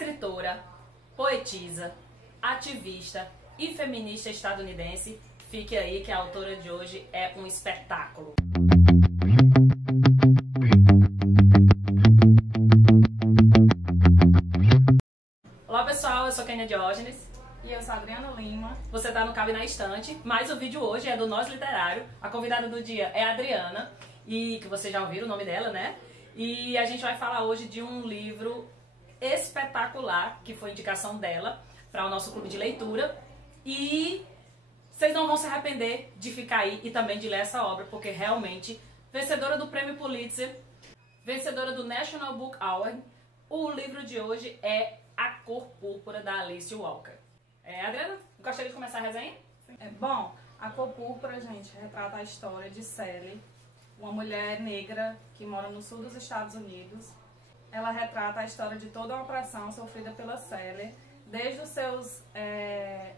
escritora, poetisa, ativista e feminista estadunidense. Fique aí que a autora de hoje é um espetáculo. Olá pessoal, eu sou Kênia Diógenes. E eu sou a Adriana Lima. Você tá no Cabe na Estante, mas o vídeo hoje é do Nós Literário. A convidada do dia é a Adriana, e que vocês já ouviram o nome dela, né? E a gente vai falar hoje de um livro espetacular, que foi indicação dela para o nosso clube de leitura. E vocês não vão se arrepender de ficar aí e também de ler essa obra, porque realmente, vencedora do Prêmio Pulitzer, vencedora do National Book Award, o livro de hoje é A Cor Púrpura, da Alice Walker. Adriana, gostaria de começar a resenha? Bom, A Cor Púrpura, gente, retrata a história de Sally, uma mulher negra que mora no sul dos Estados Unidos. Ela retrata a história de toda a opressão sofrida pela Sally, desde os seus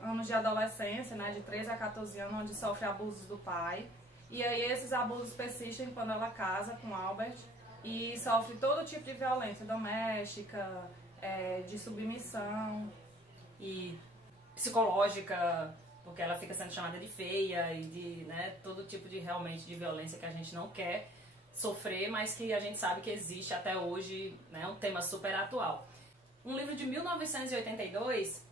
anos de adolescência, né, de 13 a 14 anos, onde sofre abusos do pai. E aí esses abusos persistem quando ela casa com Albert e sofre todo tipo de violência doméstica, de submissão e psicológica, porque ela fica sendo chamada de feia e de, né, todo tipo de realmente de violência que a gente não quer sofrer, mas que a gente sabe que existe até hoje, né, um tema super atual. Um livro de 1982,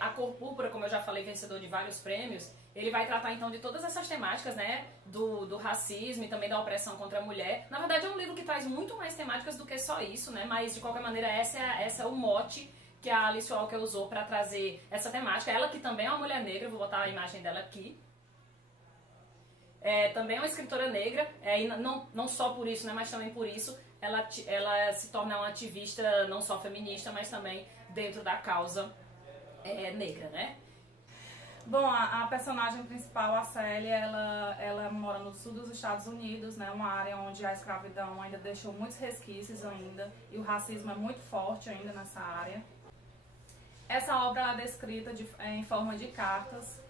A Cor Púrpura, como eu já falei, vencedor de vários prêmios. Ele vai tratar então de todas essas temáticas, né, do racismo e também da opressão contra a mulher. Na verdade é um livro que traz muito mais temáticas do que só isso, né, mas de qualquer maneira essa é o mote que a Alice Walker usou para trazer essa temática. Ela que também é uma mulher negra, vou botar a imagem dela aqui. Também é uma escritora negra, e não só por isso, né, mas também por isso ela se torna uma ativista não só feminista, mas também dentro da causa negra, né? Bom, a personagem principal, a Sally, ela mora no sul dos Estados Unidos, né, uma área onde a escravidão ainda deixou muitos resquícios ainda, e o racismo é muito forte ainda nessa área. Essa obra é descrita em forma de cartas,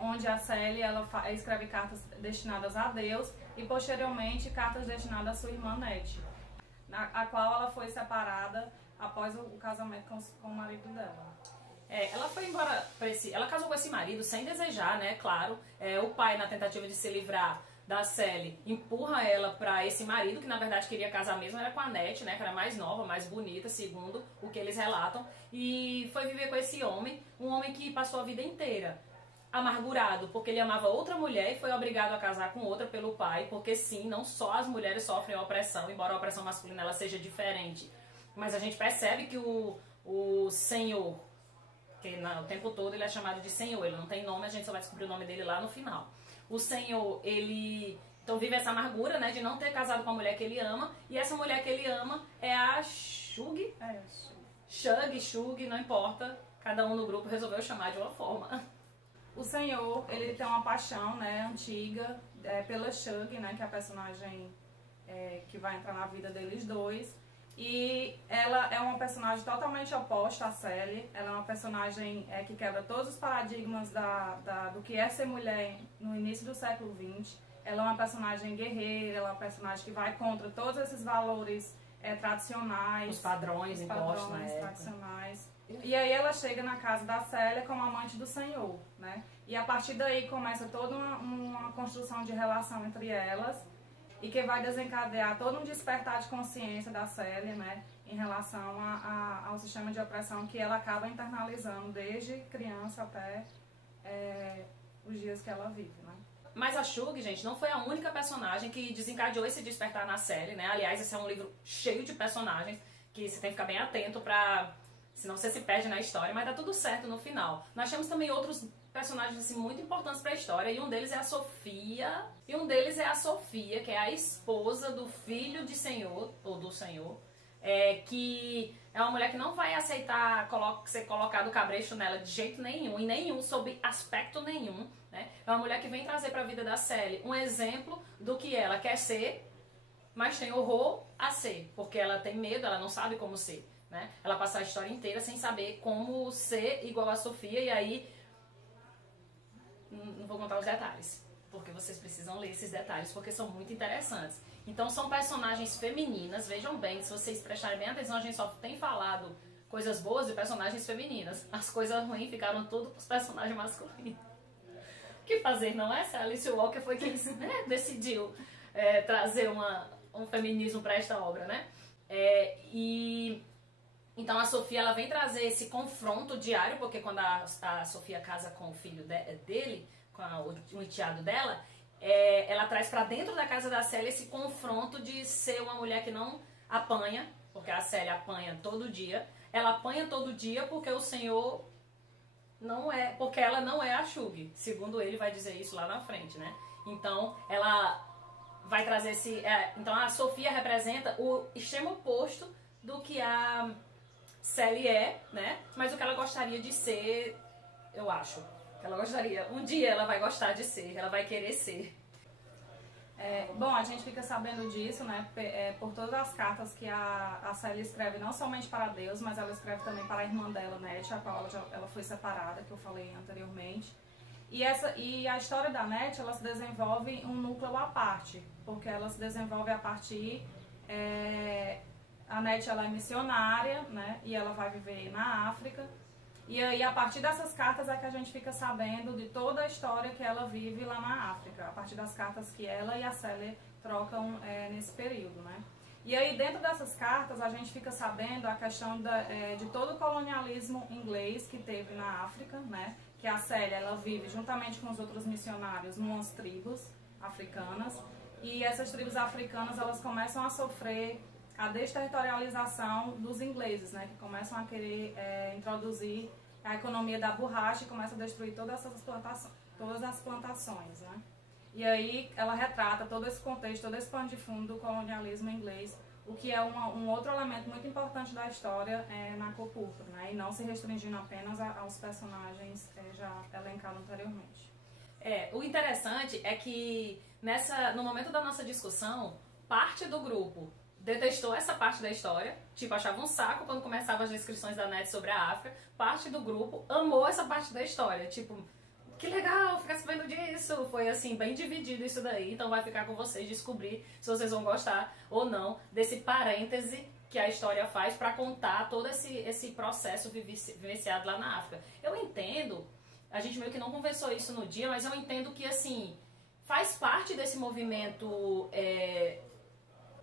onde a Sally ela escreve cartas destinadas a Deus e posteriormente cartas destinadas à sua irmã Nettie, a qual ela foi separada após o casamento com o marido dela. Ela foi embora ela casou com esse marido sem desejar, né? Claro, o pai, na tentativa de se livrar da Sally, empurra ela para esse marido, que na verdade queria casar mesmo, era com a Nettie, né, que era mais nova, mais bonita, segundo o que eles relatam, e foi viver com esse homem, um homem que passou a vida inteira amargurado, porque ele amava outra mulher e foi obrigado a casar com outra pelo pai, porque sim, não só as mulheres sofrem opressão, embora a opressão masculina ela seja diferente, mas a gente percebe que o senhor, que o tempo todo ele é chamado de senhor, ele não tem nome, a gente só vai descobrir o nome dele lá no final. O senhor, ele então vive essa amargura, né, de não ter casado com a mulher que ele ama, e essa mulher que ele ama é a Shug, Shug, não importa, cada um no grupo resolveu chamar de uma forma. O senhor, ele tem uma paixão, né, antiga, pela Shug, né, que é a personagem que vai entrar na vida deles dois. E ela é uma personagem totalmente oposta à Sally. Ela é uma personagem que quebra todos os paradigmas do que é ser mulher no início do século XX. Ela é uma personagem guerreira, ela é uma personagem que vai contra todos esses valores tradicionais. Os padrões impostos na época. Tradicionais. E aí ela chega na casa da Sally como amante do senhor, né? E a partir daí começa toda uma construção de relação entre elas, e que vai desencadear todo um despertar de consciência da Sally, né, em relação ao sistema de opressão que ela acaba internalizando desde criança até os dias que ela vive, né. Mas a Shug, gente, não foi a única personagem que desencadeou esse despertar na série, né? Aliás, esse é um livro cheio de personagens que você tem que ficar bem atento pra... senão você se perde na história, mas dá tudo certo no final. Nós temos também outros personagens assim, muito importantes para a história, e um deles é a Sofia, que é a esposa do filho de senhor, ou do senhor, que é uma mulher que não vai aceitar ser colocado cabresto nela de jeito nenhum, e nenhum, sob aspecto nenhum, né? É uma mulher que vem trazer para a vida da Sally um exemplo do que ela quer ser, mas tem horror a ser, porque ela tem medo, ela não sabe como ser, né? Ela passa a história inteira sem saber como ser igual a Sofia, e aí não vou contar os detalhes, porque vocês precisam ler esses detalhes, porque são muito interessantes. Então são personagens femininas, vejam bem, se vocês prestarem bem atenção, a gente só tem falado coisas boas e personagens femininas. As coisas ruins ficaram tudo pros personagens masculinos. O que fazer, não é? A Alice Walker foi quem decidiu trazer um feminismo para esta obra, né? Então a Sofia, ela vem trazer esse confronto diário, porque quando a Sofia casa com o filho dele, com o enteado dela, ela traz para dentro da casa da Célia esse confronto de ser uma mulher que não apanha, porque a Célia apanha todo dia. Ela apanha todo dia porque o Senhor porque ela não é a Shug, segundo ele vai dizer isso lá na frente, né? Então ela vai trazer então a Sofia representa o extremo oposto do que a Sally né? Mas o que ela gostaria de ser, eu acho. Ela gostaria, um dia ela vai gostar de ser, ela vai querer ser. Bom, a gente fica sabendo disso, né, por todas as cartas que a Sally escreve, não somente para Deus, mas ela escreve também para a irmã dela, Nete, a qual ela foi separada, que eu falei anteriormente. E a história da Nete, ela se desenvolve em um núcleo à parte, porque ela se desenvolve a partir... a Nete, ela é missionária, né, e ela vai viver na África. E aí, a partir dessas cartas é que a gente fica sabendo de toda a história que ela vive lá na África, a partir das cartas que ela e a Sally trocam nesse período, né? E aí, dentro dessas cartas, a gente fica sabendo a questão de todo o colonialismo inglês que teve na África, né? Que a Sally, ela vive juntamente com os outros missionários em umas tribos africanas, e essas tribos africanas, elas começam a sofrer a desterritorialização dos ingleses, né? Que começam a querer introduzir a economia da borracha e começa a destruir todas as plantações, né? E aí ela retrata todo esse contexto, todo esse pano de fundo do colonialismo inglês, o que é um outro elemento muito importante da história na Cor Púrpura, né? E não se restringindo apenas aos personagens já elencados anteriormente. O interessante é que no momento da nossa discussão, parte do grupo detestou essa parte da história, tipo, achava um saco quando começavam as descrições da Net sobre a África. Parte do grupo amou essa parte da história, tipo, que legal, ficar sabendo disso. Foi assim, bem dividido isso daí, então vai ficar com vocês descobrir se vocês vão gostar ou não desse parêntese que a história faz para contar todo esse processo vivenciado lá na África. Eu entendo, a gente meio que não conversou isso no dia, mas eu entendo que, assim, faz parte desse movimento...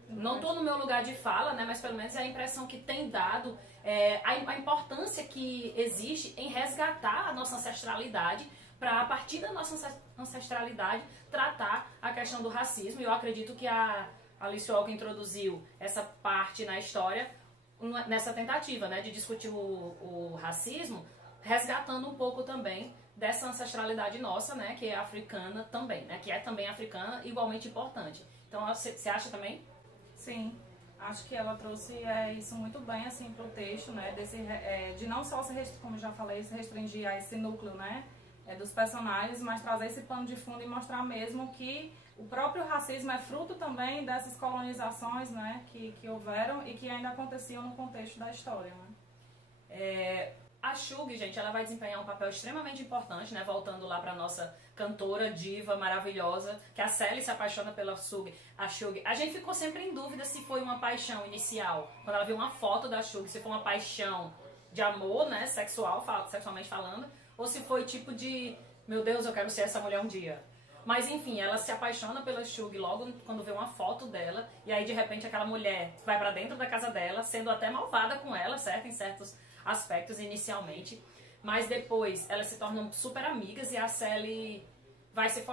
Não estou no meu lugar de fala, né, mas pelo menos é a impressão que tem dado, a importância que existe em resgatar a nossa ancestralidade, para a partir da nossa ancestralidade tratar a questão do racismo. E eu acredito que a Alice Walker introduziu essa parte na história nessa tentativa, né, de discutir o racismo, resgatando um pouco também dessa ancestralidade nossa, né, que é africana também, né, que é também africana, igualmente importante. Então você acha também? Sim, acho que ela trouxe isso muito bem assim para o texto, né? De não só como já falei, se restringir a esse núcleo, né? Dos personagens, mas trazer esse pano de fundo e mostrar mesmo que o próprio racismo é fruto também dessas colonizações, né? Que houveram e que ainda aconteciam no contexto da história, né? A Shug, gente, ela vai desempenhar um papel extremamente importante, né? Voltando lá pra nossa cantora, diva, maravilhosa, que a Sally se apaixona pela Shug. A gente ficou sempre em dúvida se foi uma paixão inicial, quando ela viu uma foto da Shug, se foi uma paixão de amor, né? Sexualmente falando, ou se foi tipo de, meu Deus, eu quero ser essa mulher um dia. Mas enfim, ela se apaixona pela Shug logo quando vê uma foto dela, e aí de repente aquela mulher vai pra dentro da casa dela, sendo até malvada com ela, certo? Em certos aspectos inicialmente, mas depois elas se tornam super amigas e a Sally vai se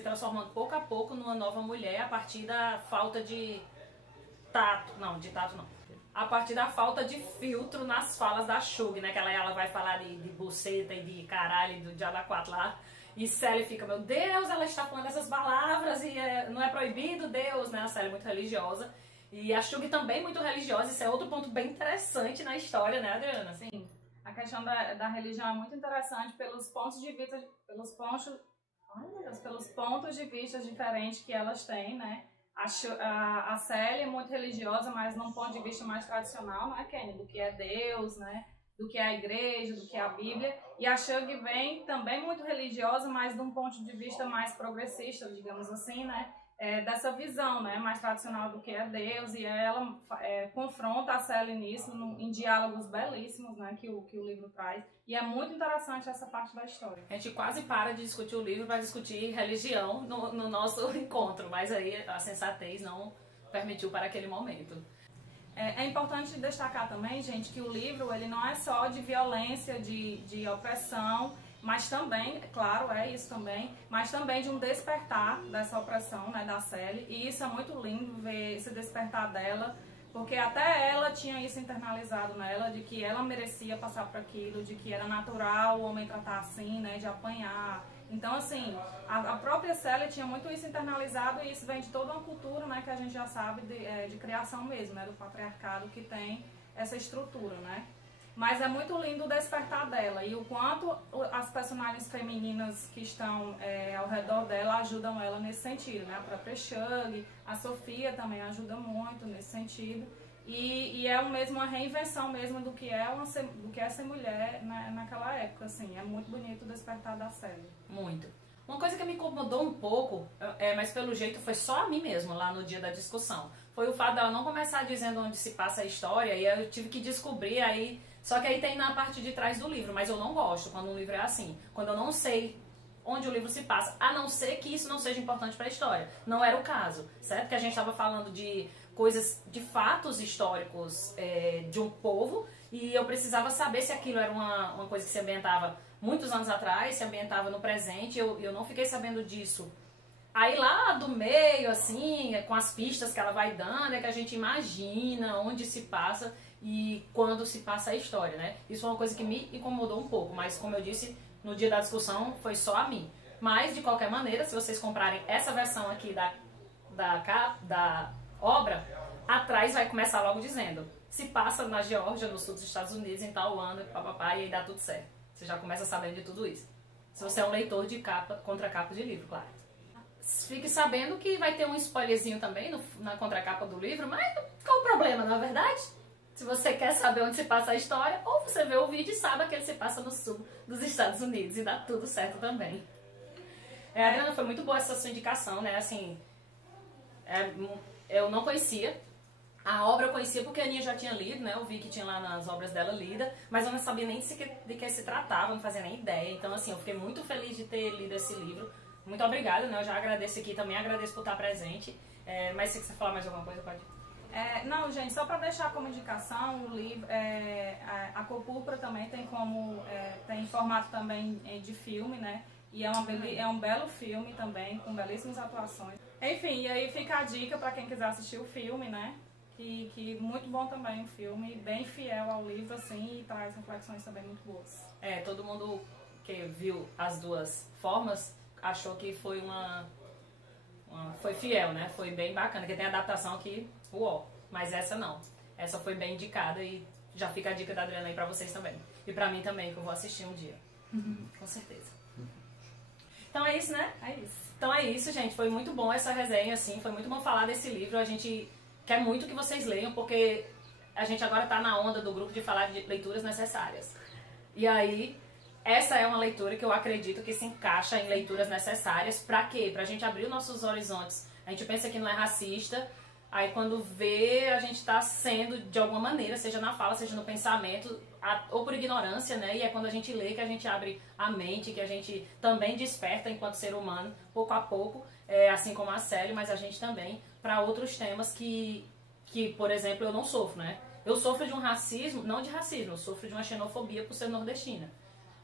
transformando pouco a pouco numa nova mulher a partir da falta de a partir da falta de filtro nas falas da Shug, né, que ela vai falar de buceta e de caralho, do diabo 4 lá, e Sally fica, meu Deus, ela está falando essas palavras e não é proibido, Deus, né, a Sally é muito religiosa. E a Shug também muito religiosa, isso é outro ponto bem interessante na história, né, Adriana? Sim, a questão da religião é muito interessante pelos pontos de vista, pelos pontos de vista diferentes que elas têm, né? A Sally é muito religiosa, mas num ponto de vista mais tradicional, não é, Kenny? Do que é Deus, né? Do que é a igreja, do que é a Bíblia. E a Shug vem também muito religiosa, mas de um ponto de vista mais progressista, digamos assim, né? dessa visão, né, mais tradicional do que é Deus, e ela confronta a Sally nisso, em diálogos belíssimos, né, que o livro traz, e é muito interessante essa parte da história. A gente quase para de discutir o livro para discutir religião no nosso encontro, mas aí a sensatez não permitiu para aquele momento. É importante destacar também, gente, que o livro ele não é só de violência, de opressão, mas também, claro, é isso também, mas também de um despertar dessa opressão, né, da Sally, e isso é muito lindo ver esse despertar dela, porque até ela tinha isso internalizado nela, de que ela merecia passar por aquilo, de que era natural o homem tratar assim, né, de apanhar. Então, assim, a própria Sally tinha muito isso internalizado, e isso vem de toda uma cultura, né, que a gente já sabe de criação mesmo, né, do patriarcado, que tem essa estrutura, né. Mas é muito lindo o despertar dela e o quanto as personagens femininas que estão ao redor dela ajudam ela nesse sentido, né? A própria Shug, a Sofia também ajuda muito nesse sentido. E é uma reinvenção mesmo do que é ser mulher, né, naquela época, assim. É muito bonito o despertar da série. Muito. Uma coisa que me incomodou um pouco, mas pelo jeito foi só a mim mesmo lá no dia da discussão, foi o fato dela não começar dizendo onde se passa a história, e eu tive que descobrir aí. Só que aí tem na parte de trás do livro, mas eu não gosto quando um livro é assim. Quando eu não sei onde o livro se passa, a não ser que isso não seja importante para a história. Não era o caso, certo? Que a gente estava falando de coisas, de fatos históricos de um povo, e eu precisava saber se aquilo era uma coisa que se ambientava muitos anos atrás, se ambientava no presente, eu não fiquei sabendo disso. Aí lá do meio, assim, com as pistas que ela vai dando, é que a gente imagina onde se passa e quando se passa a história, né? Isso é uma coisa que me incomodou um pouco, mas como eu disse, no dia da discussão foi só a mim. Mas, de qualquer maneira, se vocês comprarem essa versão aqui da obra, atrás vai começar logo dizendo: se passa na Geórgia, no sul dos Estados Unidos, em tal ano, papapá, e aí dá tudo certo. Você já começa sabendo de tudo isso. Se você é um leitor de contracapa de livro, claro. Fique sabendo que vai ter um spoilerzinho também na contracapa do livro, mas qual o problema, não é verdade? Se você quer saber onde se passa a história, ou você vê o vídeo e sabe que ele se passa no sul dos Estados Unidos, e dá tudo certo também. Adriana, foi muito boa essa sua indicação, né? Assim, eu não conhecia. A obra eu conhecia porque a Aninha já tinha lido, né? Eu vi que tinha lá nas obras dela lida, mas eu não sabia nem de que se tratava, não fazia nem ideia. Então, assim, eu fiquei muito feliz de ter lido esse livro. Muito obrigada, né? Eu já agradeço aqui também, agradeço por estar presente. Mas se você falar mais alguma coisa, pode. Não, gente, só para deixar como indicação, o livro, a Cor Púrpura também tem tem formato também de filme, né? E é um belo filme também, com belíssimas atuações. Enfim, e aí fica a dica para quem quiser assistir o filme, né? Que muito bom também o filme, bem fiel ao livro, assim, e traz reflexões também muito boas. Todo mundo que viu as duas formas achou que foi foi fiel, né? Foi bem bacana, porque tem adaptação que, uó, mas essa não. Essa foi bem indicada e já fica a dica da Adriana aí pra vocês também. E pra mim também, que eu vou assistir um dia. Com certeza. Então é isso, né? É isso. Então é isso, gente. Foi muito bom essa resenha, assim. Foi muito bom falar desse livro. A gente quer muito que vocês leiam, porque a gente agora tá na onda do grupo de falar de leituras necessárias. E aí, essa é uma leitura que eu acredito que se encaixa em leituras necessárias. Pra quê? Pra gente abrir os nossos horizontes. A gente pensa que não é racista, aí quando vê, a gente tá sendo de alguma maneira, seja na fala, seja no pensamento, ou por ignorância, né? E é quando a gente lê que a gente abre a mente, que a gente também desperta enquanto ser humano, pouco a pouco, assim como a Sally, mas a gente também, para outros temas que, por exemplo, eu não sofro, né? Eu sofro de um racismo, não de racismo, eu sofro de uma xenofobia por ser nordestina.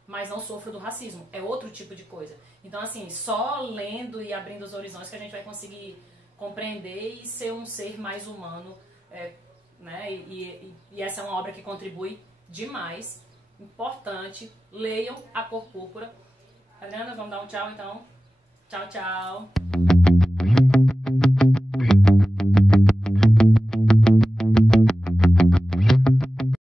Mas não sofro do racismo, é outro tipo de coisa. Então, assim, só lendo e abrindo os horizontes que a gente vai conseguir compreender e ser um ser mais humano, né? E essa é uma obra que contribui demais, importante. Leiam A Cor Púrpura. Adriana, vamos dar um tchau, então. Tchau, tchau.